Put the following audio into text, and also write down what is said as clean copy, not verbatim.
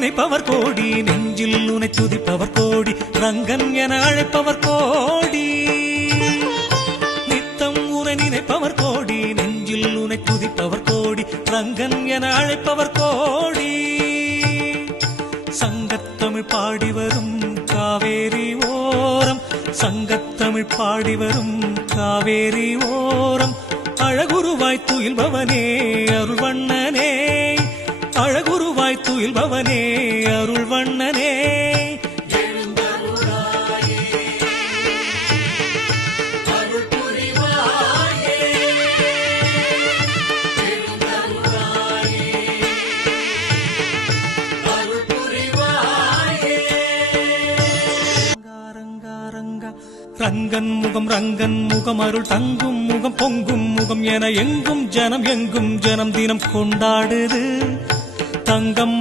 நினைப்பவர் கோடி, நெஞ்சில் உனை துதிப்பவர் கோடி, ரங்கன் என அழைப்பவர் கோடி. நித்தம் உனை நினைப்பவர் கோடி, நெஞ்சில் உனை துதிப்பவர் கோடி, ரங்கன் என அழைப்பவர் கோடி. சங்கத்தமிழ் பாடி வரும் காவேரி ஓரம், சங்கத்தமிழ் பாடி வரும் காவேரி ஓரம், அழகுருவாய் துயில்பவனே அருள்வண்ணனே, அழகுருவாய் துயில்பவனே அருள்வண்ணனே. ரங்கன் முகம் ரங்கன் முகம் அருள் தங்கும் முகம் பொங்கும் முகம் என எங்கும் ஜனம் தினம் கொண்டாடுது தங்கம்.